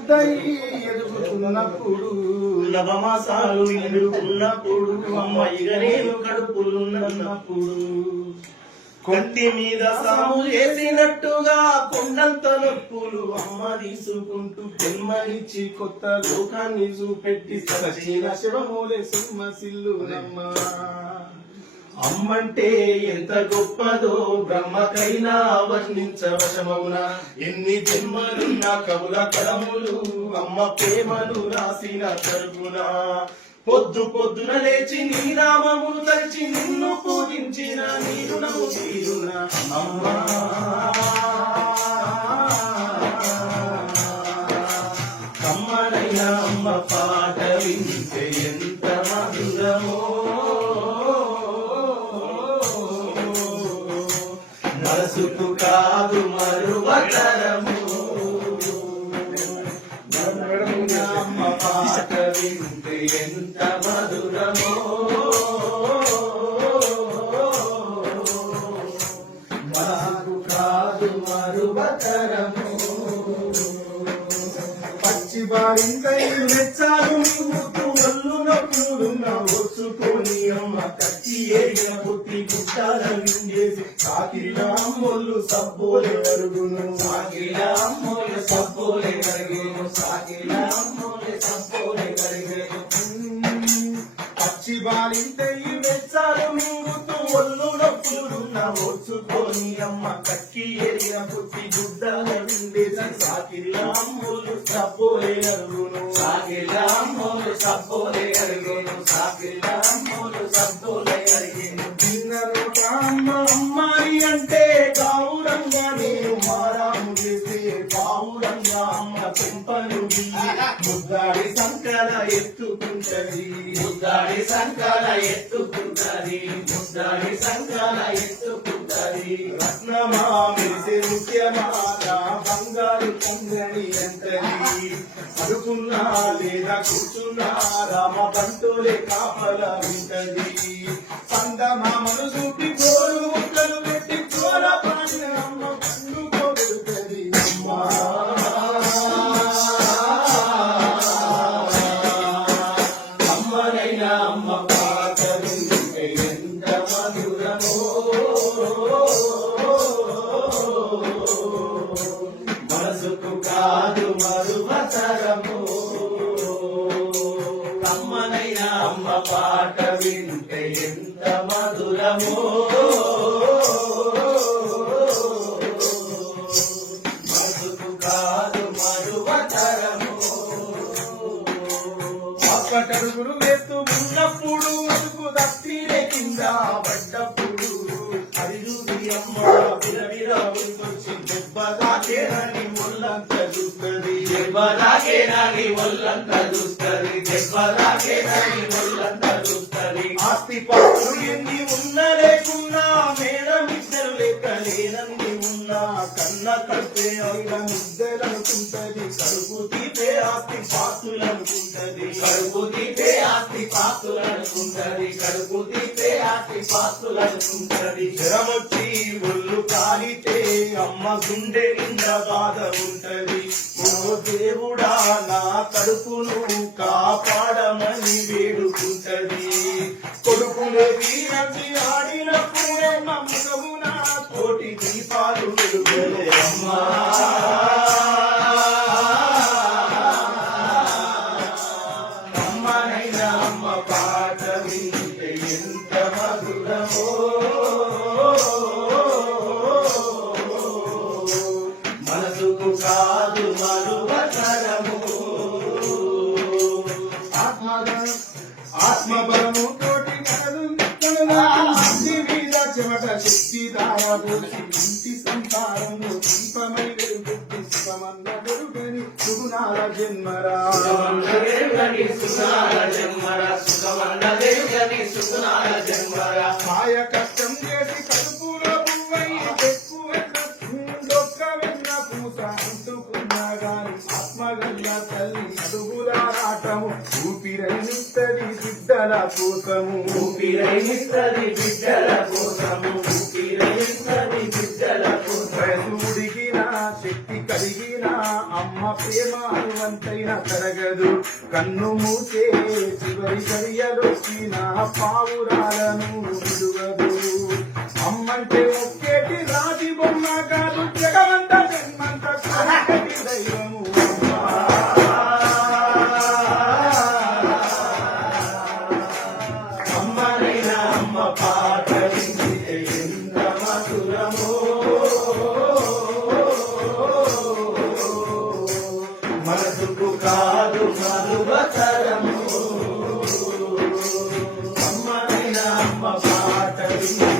ముద్దయి ఎదుగుతున్నప్పుడు నవమాసాలు నిండుకున్నప్పుడు అమ్మాయిగా నేను కడుపులున్నప్పుడు కంటి మీద సాము చేసినట్టుగా కొండంత నొప్పులు అమ్మ తీసుకుంటూ జన్మనిచ్చి కొత్త లోకాన్ని చూపెట్టి సచిన శివమూలే సింహ సిల్లునమ్మ. అమ్మంటే ఎంత గొప్పదో బ్రహ్మకైనా వర్ణించవశమవునా. ఎన్ని జన్మలున్న కవుల కలములు అమ్మ ప్రేమను రాసిన తరుగునా. పొద్దు పొద్దున లేచి నీ నామమును తలిచి నిన్ను పూజించిన నీ రుణము తీరునా అమ్మా. అమ్మనైనా అమ్మ పాట వింటే ఎంత మధురమో. మనసుకు కాదు మరువతరము. అమ్మ పాట వింటే ఎంత మధురమో. మనసుకు కాదు మరువతరము. పచ్చి బారింకై మెచ్చాలు ముద్దు ఒళ్ళు నొప్పులున్న ఓర్చుకొని అమ్మ కచ్చి ఏరిన పుట్టి గుట్టాల విండేసి సాకిలా అమ్మోళ్ళు సబ్బోలే అరుగును. సాకిలా అమ్మోళ్ళు సబ్బోలే కరిగేను. సాకిలా అమ్మోళ్ళే సబ్బోలే కరిగేను. పచ్చి బారింకై మెచ్చాలు మింగుతూ ఒళ్ళు నొప్పులున్న ఓర్చుకొని అమ్మ కక్కి ఏరిన పుట్టి గుడ్డాల విండేసి సాకిలా అమ్మోళ్ళు సబ్బోలే అరుగును. సాకిలా అమ్మోళ్ళు సబ్బోలే అరిగేను. సాకిలా అమ్మోళ్ళు సబ్బోలే అరిగేను. చిన్న నోట అమ్మ అమ్మాయి అంటే గౌరంగా నేను మారాము చేసే పావురంగా అమ్మ పెంపను ముద్దాడి సంకల ఎత్తుకుంటది. ముద్దాడి సంకల ఎత్తుకుంటది. ముద్దాడి సంకల ఎత్తుకుంటది. రత్నమా మెరిసే ముఖ్యమా నా బంగారు పొంగని ఎంతది. అడుగున్నా లేదా కూర్చున్నా రామ బంటోలే కాపల ఉంటది. సందమామను చూపి కోరు ముక్కలు పెట్టి కోర పాడిన అమ్మ పండుకోగలుగుతుంది అమ్మా. అమ్మనైనా అమ్మ పాట వింటే ఎంత మధురమో. మనసుకు కాదు మరువతరము. అమ్మనైనా అమ్మ పాట వింటే ఎంత మధురమో. మనసుకు కాదు మరువతరము. అక్కటడుగులు వేస్తూ ఉన్నప్పుడు అదుకు దత్తినే కింద పడ్డప్పుడు అడిగుది అమ్మ విరవిరవచ్చి దెబ్బదాకేనని ఒళ్ళంత చూస్తుంది. దెబ్బదాకేనని ఒళ్ళంత చూస్తుంది. దెబ్బదాకేనని ఒళ్ళంత చూస్తుంది. ఆస్తి పాత్రలు ఎన్ని ఉన్నా లేకున్నా మేడం ఇద్దరు లేక లేనంది ఉన్నా కన్న కడితే అయిన ముద్దలనుకుంటది. కడుపు తీపే ఆస్తి పాత్రులు అనుకుంటది. కడుపు తీపే ఆస్తి పాత్రులు అనుకుంటది. కడుపు తీపే ఆస్తి పాత్రులు అనుకుంటది. జ్వరమొచ్చి ఒళ్ళు కాలితే అమ్మ గుండె నిండా బాధ ఉంటది. ఓ దేవుడా నా కడుపును కాపాడమని వేడుకుంటది. కొడుకులు వీరంటి ఆడినప్పుడే నమ్మకము నా కోటి దీపాలు వెలుగులే అమ్మా. అమ్మనైనా అమ్మ పాట వింటే ఎంత మధురమో. మనసుకు కాదు మరువతరము. ఆత్మబలము తోటి మీద చెమట శక్తి దాయబోసి ఇంటి సంసారంలో దీపమై వెలుగుద్ది సుఖమన్న వెలుగని సుగుణాల జన్మరా. మాయ కష్టం చేసి కడుపులో పువ్వై డొక్క వెన్న పూస అంటుకున్నా గాని ఆత్మగల్ల తల్లి అడుగులాటము ఊపిరైనిస్తది బిడ్డల కోసము. ఊపిరైనిస్తది బిడ్డల కోసము. ఊపిరైనిస్తది బిడ్డల కోసం. వయసు ఉడిగిన శక్తి కలిగిన అమ్మ ప్రేమ అనువంతైన తరగదు. కన్ను మూసే చివరి గడియలొచ్చిన పావురాలను విడువదు. అమ్మంటే ఒక్కేటి రాజి బొమ్మ కాదు, జగమంత జన్మంత కోరికటి దైవము అమ్మ. అమ్మనైనా అమ్మ పాట వింటే ఎంత మధురమో, మనసుకు కాదు మధురతరము. అమ్మనైనా అమ్మ పాట వింటే